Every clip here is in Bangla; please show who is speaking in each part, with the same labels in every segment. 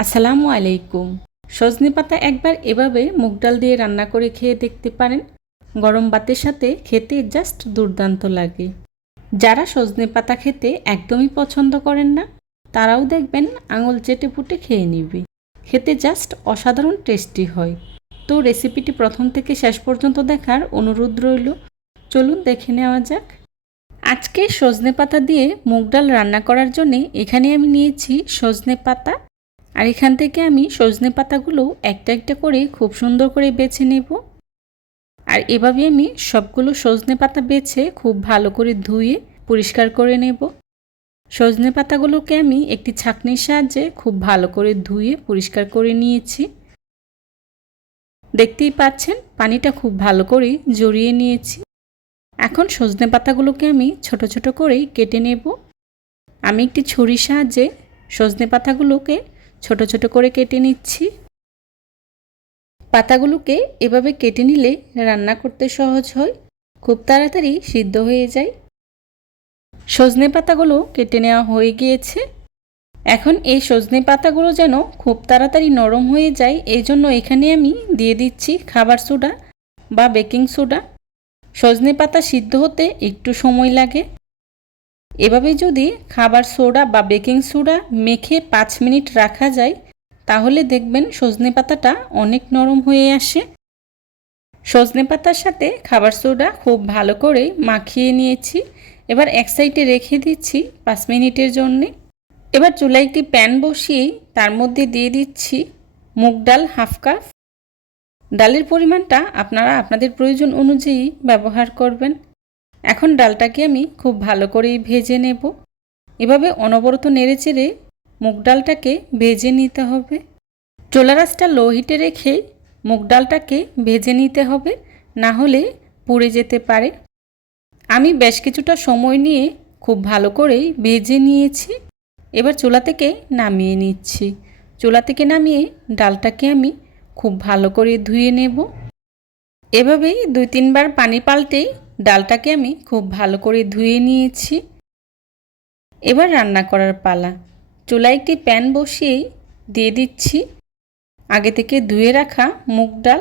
Speaker 1: আসসালামু আলাইকুম। সজনে পাতা একবার এভাবে মুগ ডাল দিয়ে রান্না করে খেয়ে দেখতে পারেন। গরম ভাতের সাথে খেতে জাস্ট দুর্দান্ত লাগে। যারা সজনে পাতা খেতে একদমই পছন্দ করেন না, তারাও দেখবেন আঙুল চেটে পুটে খেয়ে নিবে। খেতে জাস্ট অসাধারণ টেস্টি হয়। তো রেসিপিটি প্রথম থেকে শেষ পর্যন্ত দেখার অনুরোধ রইল। চলুন দেখে নেওয়া যাক। আজকে সজনে পাতা দিয়ে মুগ ডাল রান্না করার জন্যে এখানে আমি নিয়েছি সজনে পাতা আর এখান থেকে আমি সজনে পাতাগুলো একটা একটা করে খুব সুন্দর করে বেছে নেব। আর এভাবে আমি সবগুলো সজনে পাতা বেছে খুব ভালো করে ধুয়ে পরিষ্কার করে নেব। সজনে পাতাগুলোকে আমি একটি ছাঁকনির সাহায্যে খুব ভালো করে ধুয়ে পরিষ্কার করে নিয়েছি। দেখতেই পাচ্ছেন, পানিটা খুব ভালো করে জড়িয়ে নিয়েছি। এখন সজনে পাতাগুলোকে আমি ছোট ছোট করেই কেটে নেব। আমি একটি ছুরির সাহায্যে সজনে পাতাগুলোকে ছোট ছোট করে কেটে নিচ্ছি। পাতাগুলোকে এভাবে কেটে নিলে রান্না করতে সহজ হয়। খুব তাড়াতাড়ি সিদ্ধ হয়ে যায়। সজনে পাতাগুলো কেটে নেওয়া হয়ে গিয়েছে। এখন এই সজনে পাতাগুলো যেন খুব তাড়াতাড়ি নরম হয়ে যায় এই জন্য এখানে আমি দিয়ে দিচ্ছি খাবার সোডা বা বেকিং সোডা। সজনে পাতা সিদ্ধ হতে একটু সময় লাগে। এভাবে যদি খাবার সোডা বা বেকিং সোডা মেখে পাঁচ মিনিট রাখা যায়, তাহলে দেখবেন সজনে পাতাটা অনেক নরম হয়ে আসে। সজনে পাতার সাথে খাবার সোডা খুব ভালো করে মাখিয়ে নিয়েছি। এবার এক সাইডে রেখে দিচ্ছি পাঁচ মিনিটের জন্যে। এবার চুলায় একটি প্যান বসিয়ে তার মধ্যে দিয়ে দিচ্ছি মুগ ডাল হাফ কাপ। ডালের পরিমাণটা আপনারা আপনাদের প্রয়োজন অনুযায়ী ব্যবহার করবেন। এখন ডালটাকে আমি খুব ভালো করেই ভেজে নেব। এভাবে অনবরত নেড়ে চেড়ে মুগ ডালটাকে ভেজে নিতে হবে। চোলা রাসটা লো হিটে রেখে মুগ ডালটাকে ভেজে নিতে হবে, না হলে পুড়ে যেতে পারে। আমি বেশ কিছুটা সময় নিয়ে খুব ভালো করেই ভেজে নিয়েছি। এবার চোলা থেকে নামিয়ে নিচ্ছি। চোলা থেকে নামিয়ে ডালটাকে আমি খুব ভালো করে ধুয়ে নেব। এভাবেই দুই তিনবার পানি পাল্টেই ডালটাকে আমি খুব ভালো করে ধুয়ে নিয়েছি। এবার রান্না করার পালা। চুলায় একটি প্যান বসিয়েই দিয়ে দিচ্ছি। আগে থেকে ধুয়ে রাখা মুগ ডাল।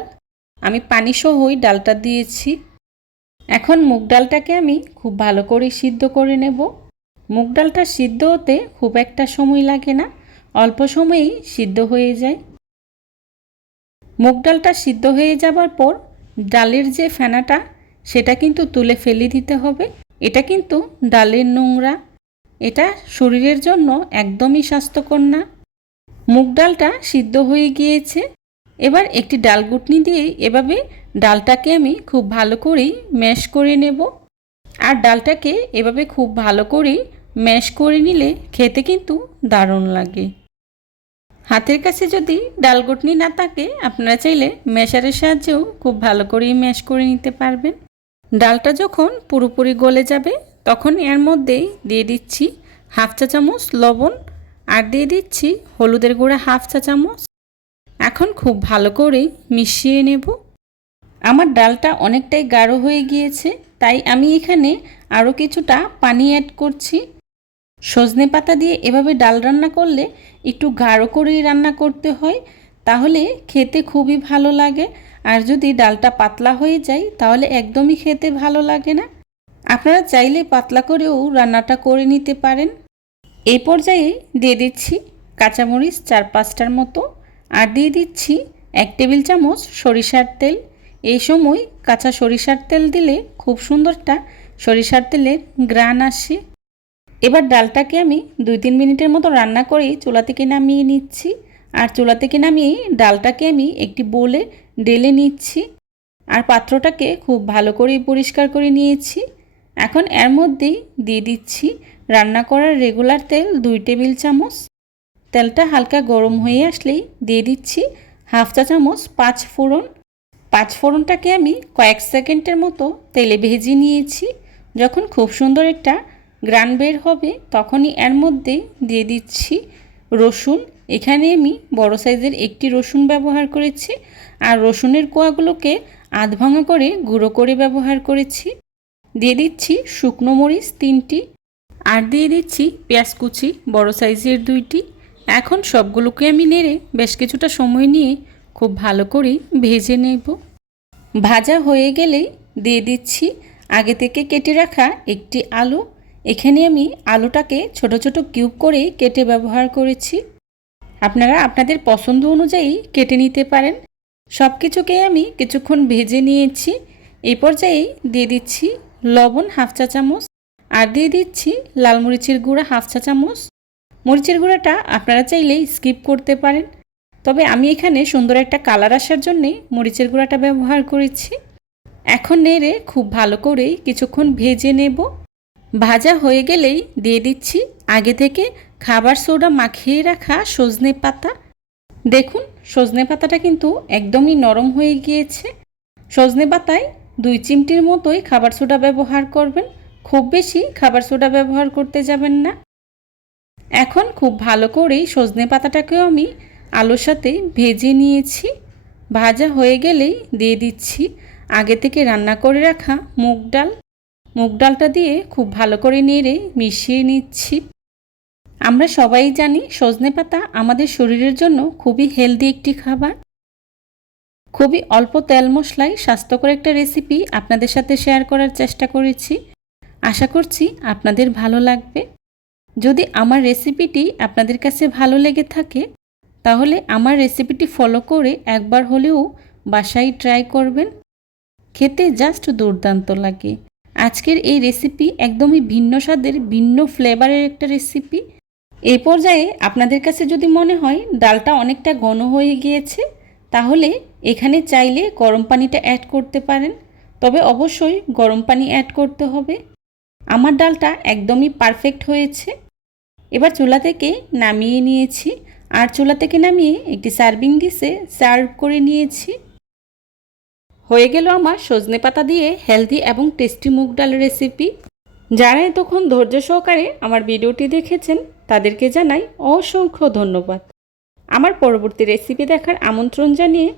Speaker 1: আমি পানি সহই ডালটা দিয়েছি। এখন মুগ ডালটাকে আমি খুব ভালো করে সিদ্ধ করে নেব। মুগ ডালটা সিদ্ধ হতে খুব একটা সময় লাগে না। অল্প সময়েই সিদ্ধ হয়ে যায়। মুগ ডালটা সিদ্ধ হয়ে যাবার পর ডালের যে ফেনাটা সেটা কিন্তু তুলে ফেলে দিতে হবে। এটা কিন্তু ডালের নোংরা। এটা শরীরের জন্য একদমই স্বাস্থ্যকর না। মুগ ডালটা সিদ্ধ হয়ে গিয়েছে। এবার একটি ডাল গুটনি দিয়ে এভাবে ডালটাকে আমি খুব ভালো করেই ম্যাশ করে নেব। আর ডালটাকে এভাবে খুব ভালো করেই ম্যাশ করে নিলে খেতে কিন্তু দারুণ লাগে। হাতের কাছে যদি ডাল গুটনি না থাকে, আপনারা চাইলে ম্যাশারের সাহায্যেও খুব ভালো করেই ম্যাশ করে নিতে পারবেন। ডালটা যখন পুরোপুরি গলে যাবে, তখন এর মধ্যেই দিয়ে দিচ্ছি হাফ চা চামচ লবণ আর দিয়ে দিচ্ছি হলুদের গুঁড়া হাফ চা চামচ। এখন খুব ভালো করে মিশিয়ে নেব। আমার ডালটা অনেকটাই গাঢ় হয়ে গিয়েছে, তাই আমি এখানে আরও কিছুটা পানি অ্যাড করছি। সজনে পাতা দিয়ে এভাবে ডাল রান্না করলে একটু গাঢ় করেই রান্না করতে হয়, তাহলে খেতে খুবই ভালো লাগে। আর যদি ডালটা পাতলা হয়ে যায়, তাহলে একদমই খেতে ভালো লাগে না। আপনারা চাইলে পাতলা করেও রান্নাটা করে নিতে পারেন। এই পর্যায়ে দিয়ে দিচ্ছি কাঁচামরিচ চার পাঁচটার মতো আর দিয়ে দিচ্ছি এক টেবিল চামচ সরিষার তেল। এই সময় কাঁচা সরিষার তেল দিলে খুব সুন্দরটা সরিষার তেলের গ্রান আসে। এবার ডালটাকে আমি দুই তিন মিনিটের মতো রান্না করেই চুলা থেকে নামিয়ে নিচ্ছি। আর চুলা থেকে নামিয়ে ডালটাকে আমি একটি বোলে ডেলে নিচ্ছি। আর পাত্রটাকে খুব ভালো করে পরিষ্কার করে নিয়েছি। এখন এর মধ্যেই দিয়ে দিচ্ছি রান্না করার রেগুলার তেল দুই টেবিল চামচ। তেলটা হালকা গরম হয়ে আসলেই দিয়ে দিচ্ছি হাফ চা চামচ পাঁচ ফোড়ন। পাঁচ ফোড়নটাকে আমি কয়েক সেকেন্ডের মতো তেলে ভেজে নিয়েছি। যখন খুব সুন্দর একটা গ্রান বের হবে তখনই এর মধ্যে দিয়ে দিচ্ছি রসুন। এখানে আমি বড় সাইজের একটি রসুন ব্যবহার করেছি আর রসুনের কোয়াগুলোকে আধ ভাঙা করে গুঁড়ো করে ব্যবহার করেছি। দিয়ে দিচ্ছি শুকনো মরিচ তিনটি আর দিয়ে দিচ্ছি পেঁয়াজ কুচি, বড় সাইজের দুইটি। এখন সবগুলোকে আমি নেড়ে বেশ কিছুটা সময় নিয়ে খুব ভালো করে ভেজে নেব। ভাজা হয়ে গেলেই দিয়ে দিচ্ছি আগে থেকে কেটে রাখা একটি আলু এখানে আমি আলুটাকে ছোট ছোট কিউব করে কেটে ব্যবহার করেছি। আপনারা আপনাদের পছন্দ অনুযায়ী কেটে নিতে পারেন। সব কিছুকে আমি কিছুক্ষণ ভেজে নিয়েছি। এই পর্যায়ে দিয়ে দিচ্ছি লবণ হাফ চা চামচ আর দিয়ে দিচ্ছি লাল মরিচের গুঁড়া হাফ চা চামচ। মরিচের গুঁড়াটা আপনারা চাইলেই স্কিপ করতে পারেন। তবে আমি এখানে সুন্দর একটা কালার আসার জন্যে মরিচের গুঁড়াটা ব্যবহার করেছি। এখন নেড়ে খুব ভালো করেই কিছুক্ষণ ভেজে নেব। ভাজা হয়ে গেলেই দিয়ে দিচ্ছি আগে থেকে খাবার সোডা মাখিয়ে রাখা সজনে পাতা। দেখুন, সজনে পাতাটা কিন্তু একদমই নরম হয়ে গিয়েছে। সজনে পাতায় দুই চিমটির মতোই খাবার সোডা ব্যবহার করবেন। খুব বেশি খাবার সোডা ব্যবহার করতে যাবেন না। এখন খুব ভালো করেই সজনে পাতাটাকেও আমি আলুর সাথে ভেজে নিয়েছি। ভাজা হয়ে গেলেই দিয়ে দিচ্ছি আগে থেকে রান্না করে রাখা মুগ ডাল। মুগ ডালটা দিয়ে খুব ভালো করে নেড়ে মিশিয়ে নিচ্ছি। আমরা সবাই জানি সজনে পাতা আমাদের শরীরের জন্য খুবই হেলদি একটি খাবার। খুবই অল্প তেল মশলায় স্বাস্থ্যকর একটা রেসিপি আপনাদের সাথে শেয়ার করার চেষ্টা করেছি। আশা করছি আপনাদের ভালো লাগবে। যদি আমার রেসিপিটি আপনাদের কাছে ভালো লেগে থাকে, তাহলে আমার রেসিপিটি ফলো করে একবার হলেও বাসায় ট্রাই করবেন। খেতে জাস্ট দুর্দান্ত লাগে। আজকের এই রেসিপি একদমই ভিন্ন স্বাদের, ভিন্ন ফ্লেভারের একটা রেসিপি এই পর্যায়ে আপনাদের কাছে যদি মনে হয় ডালটা অনেকটা ঘন হয়ে গিয়েছে, তাহলে এখানে চাইলে গরম পানিটা অ্যাড করতে পারেন। তবে অবশ্যই গরম পানি অ্যাড করতে হবে। আমার ডালটা একদমই পারফেক্ট হয়েছে। এবার চুলা থেকে নামিয়ে নিয়েছি। আর চুলা থেকে নামিয়ে একটি সার্ভিং ডিশে সার্ভ করে নিয়েছি। হয়ে গেল আমার সজনে পাতা দিয়ে হেলদি এবং টেস্টি মুগ ডাল রেসিপি যারা এতক্ষণ ধৈর্য সহকারে আমার ভিডিওটি দেখেছেন, তাদেরকে জানাই অসংখ্য ধন্যবাদ। আমার পরবর্তী রেসিপি দেখার আমন্ত্রণ জানিয়ে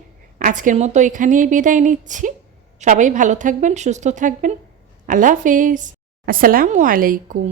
Speaker 1: আজকের মতো এখানেই বিদায় নিচ্ছি। সবাই ভালো থাকবেন, সুস্থ থাকবেন। আল্লাহ হাফিজ। আসসালামু আলাইকুম।